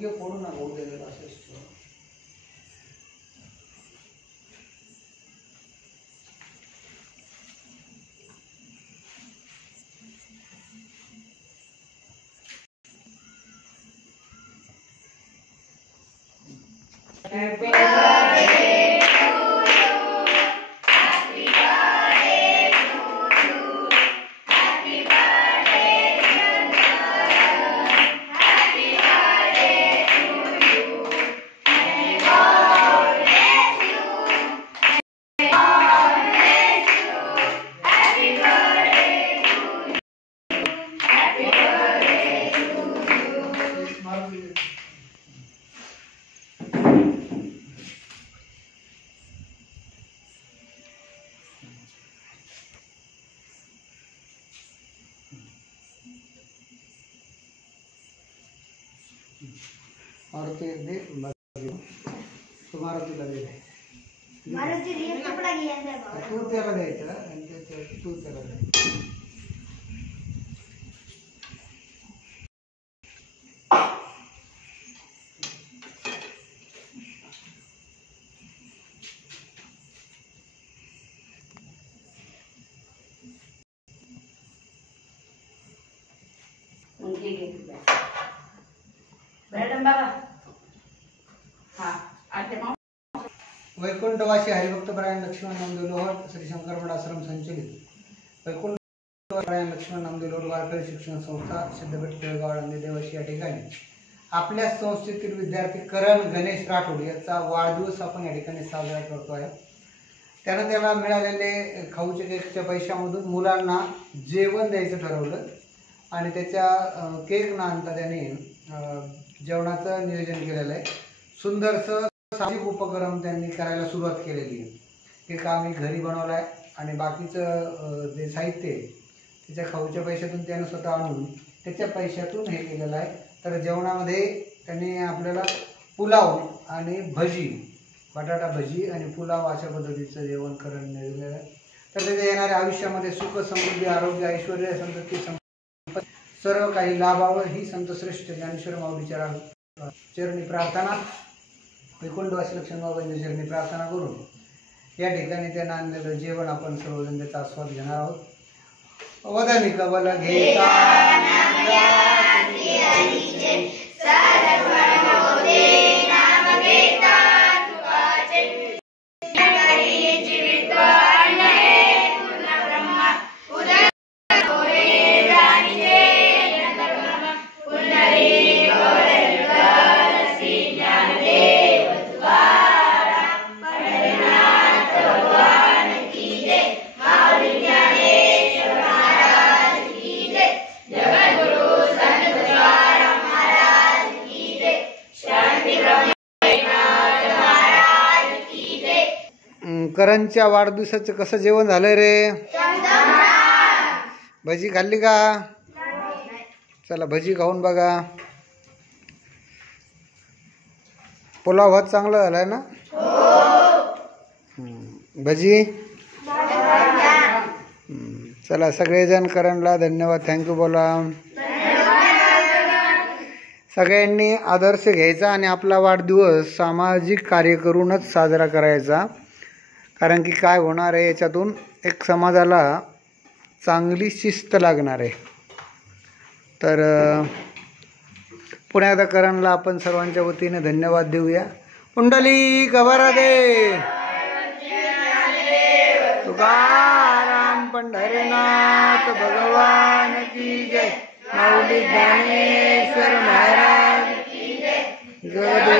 फुगे फोडू नका उद्या गेला असेच ठेवा. मारुति दे तो मारुतीला दे. मारुति रियल कपड़ा घ्या ना बाबा. तू त्याला द्यायचं आणि तू त्याला द्यायचं. उनके घे मॅडम बाबा. हां आते माव. वैकुंठवासी हरिभक्तपरायण लक्ष्मण नामदेव लोहट श्री शंकर मठ आश्रम संचलित वैकुंठपरायण लक्ष्मण नामदेव लोहट वारकरी शिक्षण संस्था सिद्धपेठ केळगाव आळंदी देवाशी या ठिकाणी आपल्या संस्थेतील विद्यार्थी करण गणेश राठोड याचा वाढदिवस आपण या ठिकाणी साजरा करतो आहे. त्यानं त्याला मिळालेले खाऊचे केकच्या पैशामधून मुलांना जेवण द्यायचं ठरवलं आणि त्याच्या केक न आणता त्याने जेवणाचं नियोजन केलेलं आहे. सुंदरसं सामाजिक उपक्रम त्यांनी करायला सुरुवात केलेली आहे. केक आम्ही घरी बनवला आहे आणि बाकीचं जे साहित्य आहे त्याच्या खाऊच्या पैशातून त्यानं स्वतः आणून त्याच्या पैशातून हे केलेलं आहे. तर जेवणामध्ये त्यांनी आपल्याला पुलाव आणि भजी, बटाटा भजी आणि पुलाव अशा पद्धतीचं जेवण करायला दिलेलं आहे. तर त्याच्या येणाऱ्या आयुष्यामध्ये सुख समृद्धी आरोग्य ऐश्वर्य संतती सर्व काही लाभावं ही संतश्रेष्ठ ज्ञानेश्वर माऊलीच्या चरणी प्रार्थना, वैकुंठवासी लक्ष्मण बाबांच्या चरणी प्रार्थना करून या ठिकाणी त्यांना आणलेलं जेवण आपण सर्वजण त्याचा आस्वाद घेणार आहोत. वदनी कवल घेता करणच्या वाढदिवसाचं कसं जेवण झालं रे? भजी खाल्ली का? चला भजी खाऊन बघा. पुलाव भात चांगला झालाय ना? भजी. चला सगळेजण करणला धन्यवाद थँक्यू बोला. सगळ्यांनी आदर्श घ्यायचा आणि आपला वाढदिवस सामाजिक कार्य करूनच साजरा करायचा. कारण की काय होणार आहे याच्यातून एक समाजाला चांगली शिस्त लागणार आहे. तर पुन्हा एकदा करणला आपण सर्वांच्या वतीने धन्यवाद देऊया. पुंडलिक वरदे तुकाराम पंढरीनाथ भगवान की जय. माऊली ज्ञानेश्वर महाराज की जय.